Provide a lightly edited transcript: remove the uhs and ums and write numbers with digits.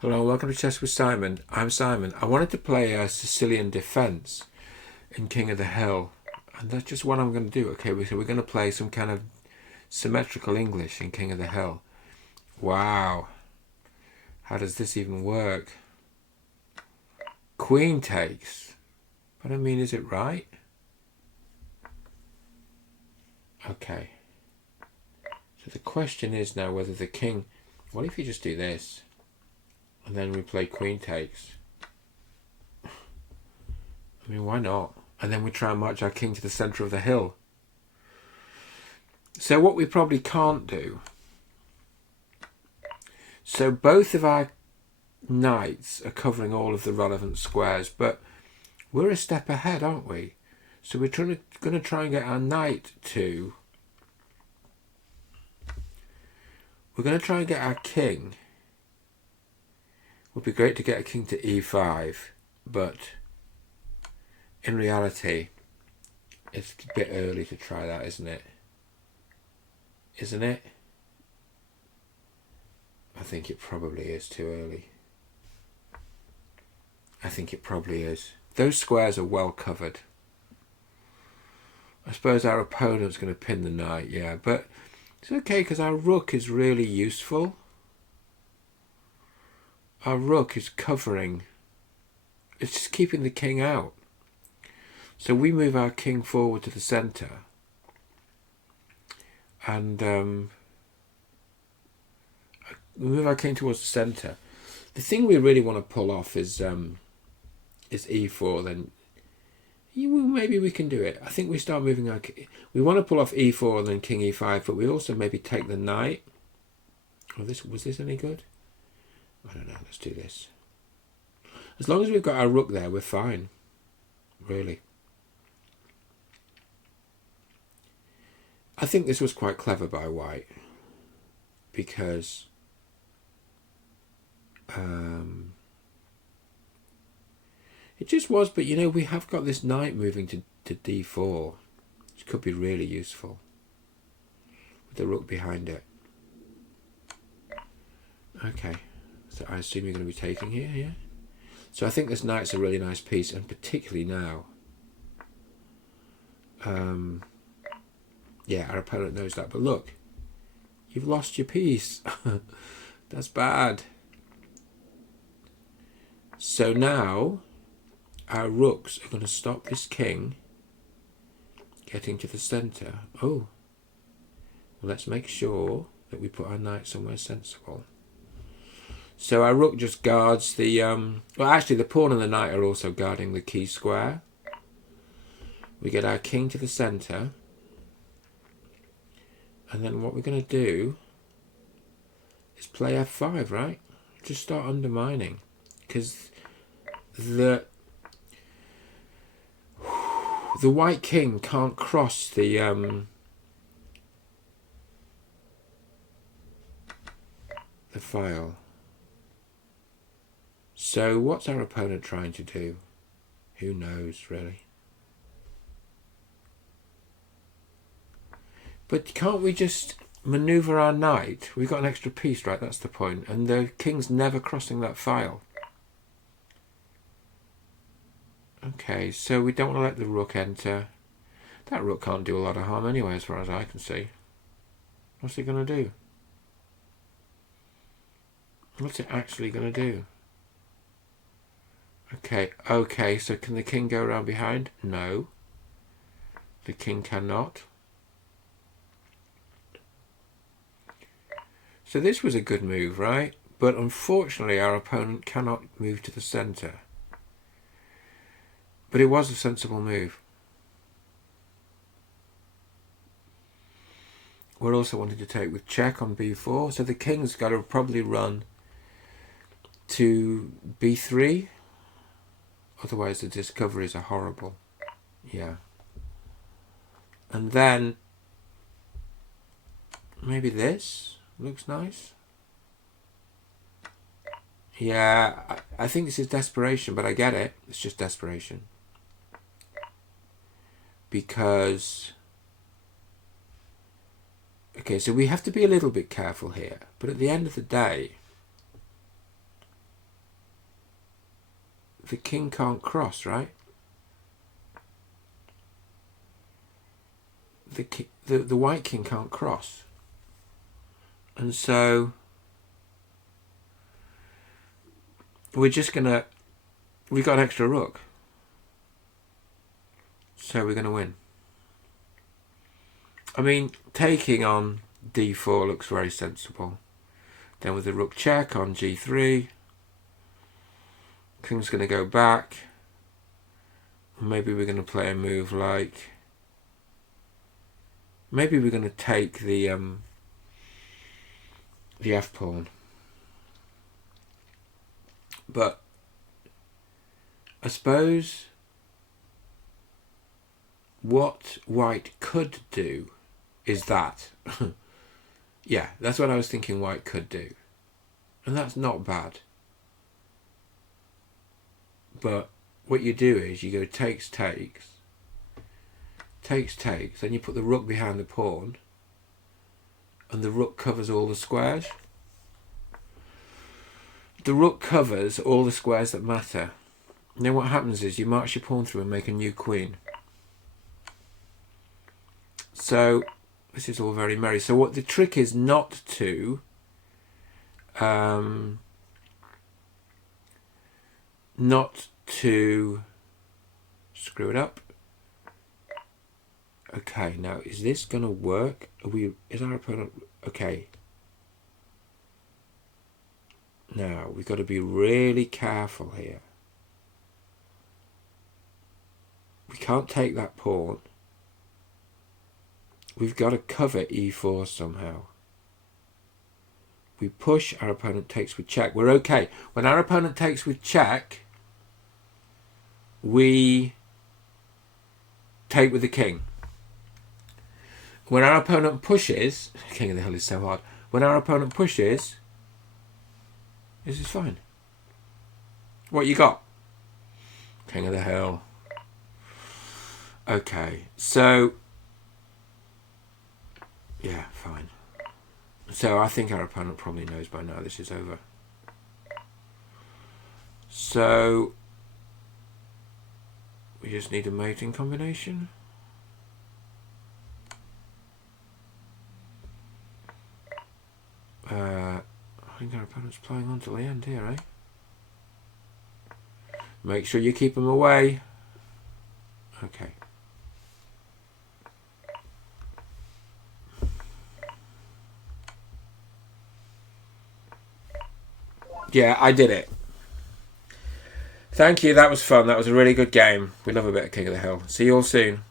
Hello, welcome to Chess with Simon. I'm Simon. I wanted to play a Sicilian defense in King of the Hill, and that's just what I'm going to do. Okay, so we're going to play some kind of symmetrical English in King of the Hill. Wow, how does this even work? Queen takes, but I mean, is it right? Okay, so the question is now whether the king. What if you just do this, and then we play Queen takes? I mean, why not? And then we try and march our king to the centre of the hill. So what we probably can't do. So both of our knights are covering all of the relevant squares, but we're a step ahead, aren't we? So we're going to try and get our knight to. We're going to try and get our king. It would be great to get a king to e5, but in reality, it's a bit early to try that, isn't it? Isn't it? I think it probably is too early. I think it probably is. Those squares are well covered. I suppose our opponent's going to pin the knight, yeah, but it's okay because our rook is really useful. Our rook is covering. It's just keeping the king out. So we move our king forward to the centre. And we move our king towards the centre. The thing we really want to pull off is e4. Then maybe we can do it. I think we start moving our. We want to pull off e4 and then king e5, but we also maybe take the knight. Oh, was this any good? I don't know. Let's do this. As long as we've got our rook there, we're fine. Really. I think this was quite clever by white because it just was, but you know, we have got this knight moving to d4, which could be really useful with the rook behind it. Okay, so I assume you're going to be taking here, yeah? So I think this knight's a really nice piece, and particularly now. Yeah, our opponent knows that, but look, you've lost your piece. That's bad. So now our rooks are going to stop this king getting to the centre. Oh, well, let's make sure that we put our knight somewhere sensible. So our rook just guards the... well, actually, the pawn and the knight are also guarding the key square. We get our king to the centre. And then what we're going to do is play f5, right? Just start undermining. Because the white king can't cross the file. So what's our opponent trying to do? Who knows, really? But can't we just maneuver our knight? We've got an extra piece, right? That's the point. And the king's never crossing that file. Okay, so we don't want to let the rook enter. That rook can't do a lot of harm anyway, as far as I can see. What's it going to do? What's it actually going to do? Okay, so can the king go around behind? No. The king cannot. So this was a good move, right? But unfortunately our opponent cannot move to the centre. But it was a sensible move. We're also wanting to take with check on b4. So the king's got to probably run to b3. Otherwise the discoveries are horrible. Yeah. And then maybe this looks nice. Yeah, I think this is desperation, but I get it. It's just desperation. Because... okay, so we have to be a little bit careful here. But at the end of the day, the king can't cross, right? The white king can't cross. And so we're just gonna, we've got an extra rook. So we're gonna win. I mean, taking on d4 looks very sensible. Then with the rook check on g3, king's gonna go back. Maybe we're gonna play a move like, maybe we're gonna take the f pawn. But I suppose what white could do is that. Yeah, that's what I was thinking white could do. And that's not bad. But what you do is you go takes, takes, takes, takes, then you put the rook behind the pawn, and the rook covers all the squares. The rook covers all the squares that matter. And then what happens is you march your pawn through and make a new queen. So this is all very merry. So what the trick is not to screw it up. Okay, now is this gonna work? Is our opponent okay? Now we've got to be really careful here. We can't take that pawn. We've got to cover e4 somehow. We push, our opponent takes with check. We're okay. When our opponent takes with check, we take with the king. When our opponent pushes, king of the hill is so hard. When our opponent pushes, this is fine. What you got? King of the hill. Okay, so yeah, fine. So I think our opponent probably knows by now this is over. So we just need a mating combination. I think our opponent's playing on till the end here, eh? Make sure you keep them away. Okay. Yeah, I did it. Thank you, that was fun. That was a really good game. We love a bit of King of the Hill. See you all soon.